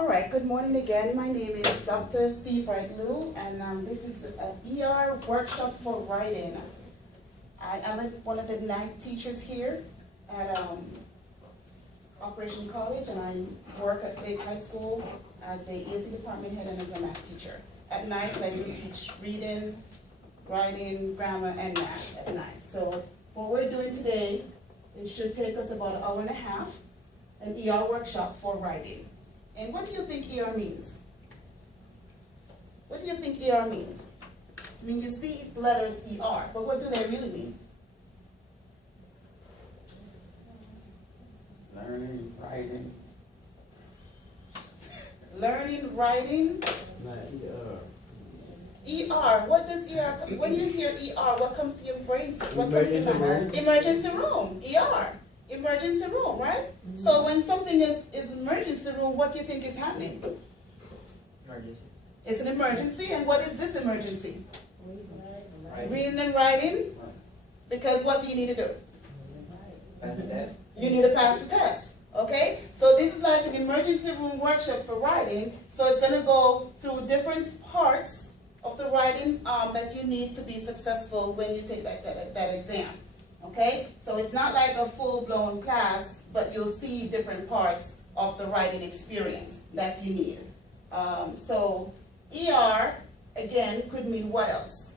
All right, good morning again. My name is Dr. Draamslue, and this is an ER workshop for writing. I am one of the night teachers here at Operation College, and I work at Lake High School as a ESC department head and as a math teacher. At night, I do teach reading, writing, grammar, and math at night. So what we're doing today, it should take us about an hour and a half, an ER workshop for writing. And what do you think ER means? What do you think ER means? I mean, you see the letters ER, but what do they really mean? Learning, writing. Learning, writing. ER. What does ER? When you hear ER, what comes to your brain? What comes to your mind? Emergency room. ER. Emergency room, right? Mm-hmm. So when something is emergency room, what do you think is happening? Emergency. It's an emergency, and what is this emergency? Reading and writing. Right. Because what do you need to do? Pass the test. You need to pass the test. Okay? So this is like an emergency room workshop for writing. So it's going to go through different parts of the writing that you need to be successful when you take that exam. Okay? So it's not like a full-blown class, but you'll see different parts of the writing experience that you need. So ER, again, could mean what else?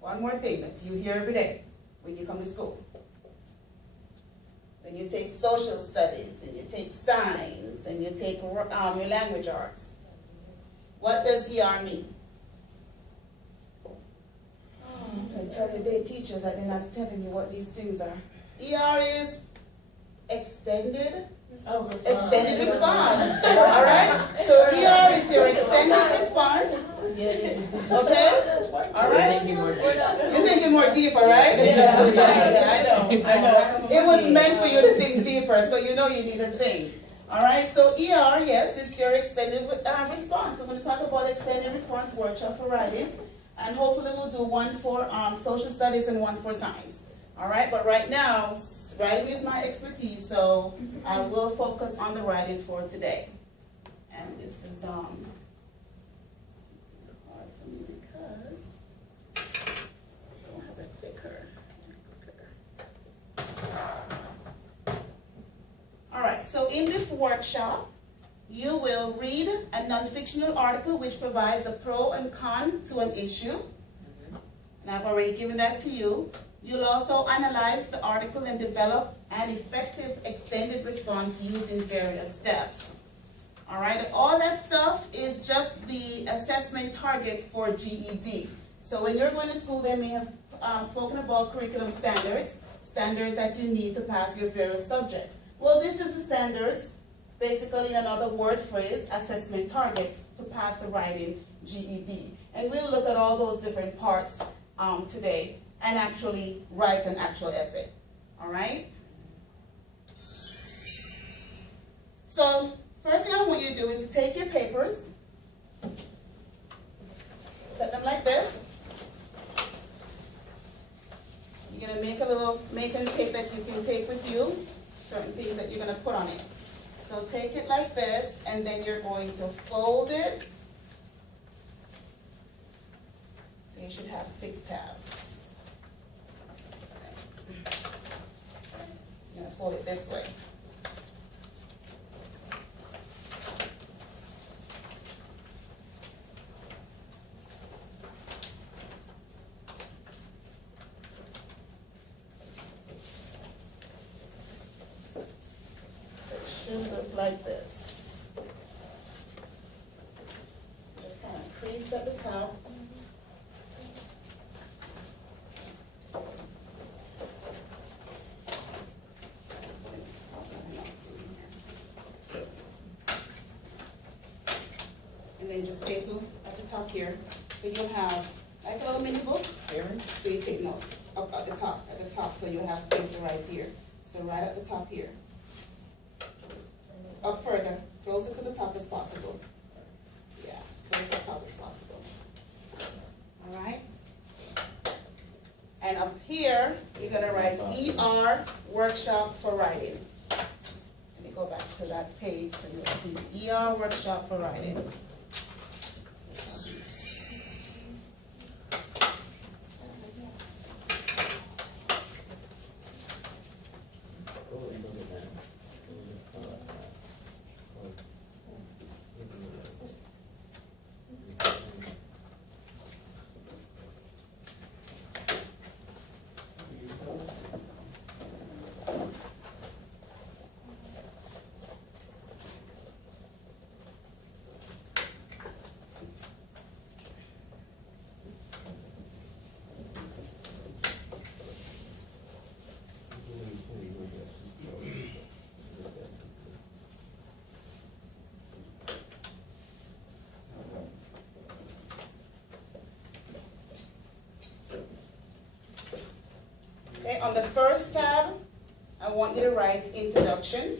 One more thing that you hear every day when you come to school. When you take social studies, and you take science, and you take your language arts. What does ER mean? I tell you, they're teachers that they're not telling you what these things are. ER is extended response. All right? So ER is your extended response. Okay? All right? You're thinking more deeper, right? Yeah, I know. It was meant for you to think deeper, so you know you need to think. All right? So ER, yes, it's your extended response. I'm going to talk about extended response workshop for writing. And hopefully we'll do one for social studies and one for science. All right, but right now, writing is my expertise, so I will focus on the writing for today. And this is hard for me because I don't have a clicker. All right, so in this workshop, you will read a non-fictional article which provides a pro and con to an issue. And I've already given that to you. You'll also analyze the article and develop an effective extended response using various steps. All right, and all that stuff is just the assessment targets for GED. So when you're going to school, they may have spoken about curriculum standards that you need to pass your various subjects. Well, this is the standards. Basically, another word phrase, assessment targets to pass the writing GED. And we'll look at all those different parts today and actually write an actual essay. All right? So, first thing I want you to do is to take your papers, set them like this. You're going to make a little make-and tape that you can take with you, certain things that you're going to put on it. So take it like this, and then you're going to fold it. So you should have 6 tabs. I'm going to fold it this way. Should look like this. Just kind of crease at the top. And then just staple at the top here. So you'll have like a little mini book. So you take notes up at the top, so you'll have space right here. So right at the top here. Up further, closer to the top as possible. Yeah, close to the top as possible. All right? And up here, you're going to write ER workshop for writing. Let me go back to that page so you'll see ER workshop for writing. Okay, on the first tab, I want you to write introduction.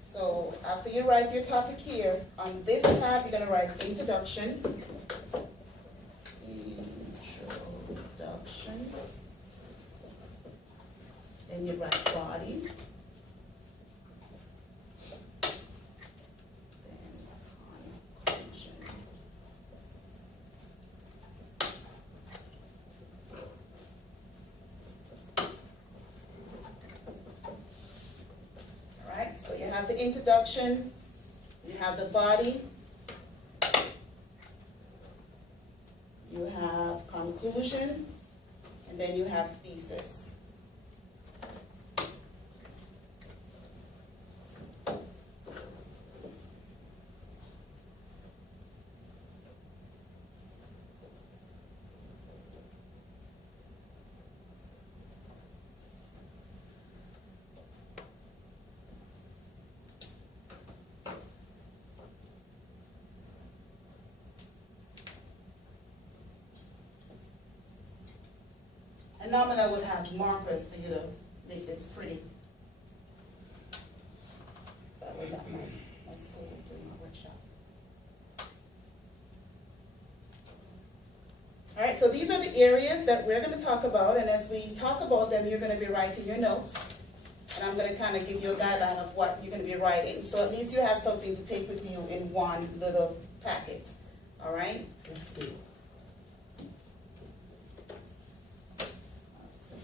So after you write your topic here, on this tab, you're going to write introduction. Introduction. Then you write body. So you have the introduction, you have the body, you have conclusion, and then you have thesis. And normally I would have markers for you to make this pretty. That was at my school during my workshop. All right, so these are the areas that we're going to talk about, and as we talk about them, you're going to be writing your notes. And I'm going to kind of give you a guideline of what you're going to be writing. So at least you have something to take with you in one little packet. All right?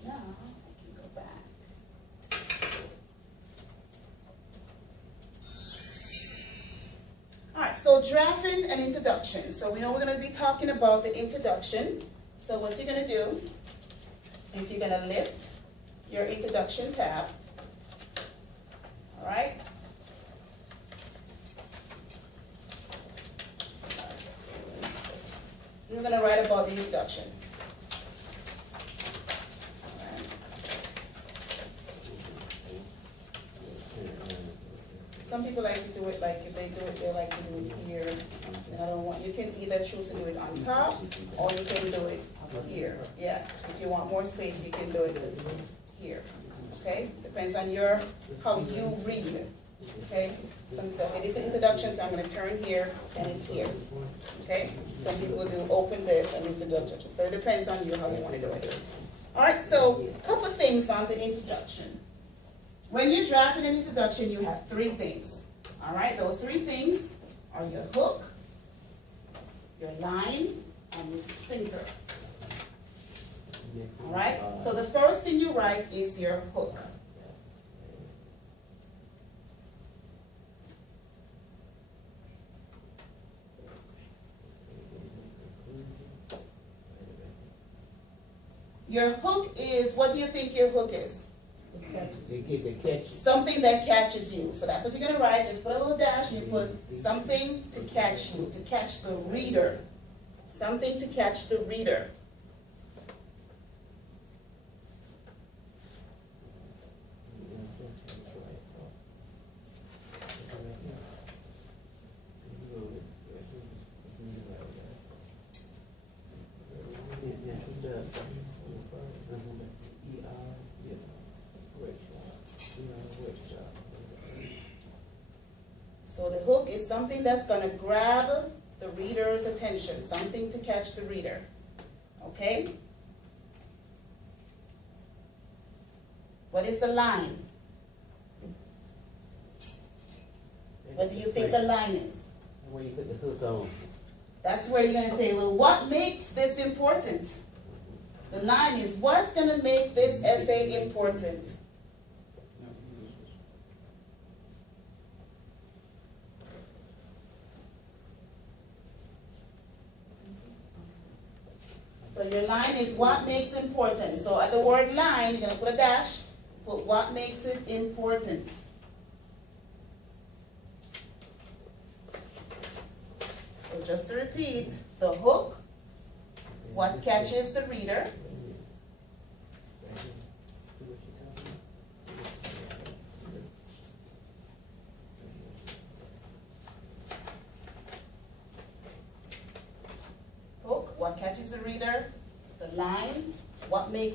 Now, I can go back. All right, so drafting an introduction. So we know we're going to be talking about the introduction. So what you're going to do is you're going to lift your introduction tab. All right? You're going to write about the introduction. Some people like to do it like, if they do it, they like to do it here. And I don't want, you can either choose to do it on top, or you can do it here. Yeah, if you want more space, you can do it here. Okay, depends on your, how you read. Okay, some say, okay, this is introduction, so I'm going to turn here, and it's here. Okay, some people will do open this, and this is introduction. So it depends on you how you want to do it. All right, so a couple of things on the introduction. When you're drafting an introduction, you have three things. All right, those three things are your hook, your line, and your sinker. All right, so the first thing you write is your hook. Your hook is, what do you think your hook is? Something that catches you. So that's what you're going to write. Just put a little dash and you put something to catch you, to catch the reader. Something to catch the reader. So the hook is something that's going to grab the reader's attention, something to catch the reader. Okay? What is the line? What do you think the line is? Where you put the hook on. That's where you're gonna say, well, what makes this important? The line is, what's gonna make this essay important? So your line is what makes important. So at the word line, you're gonna put a dash, put what makes it important. So just to repeat, the hook, what catches the reader. Hook, what catches the reader. The line, what makes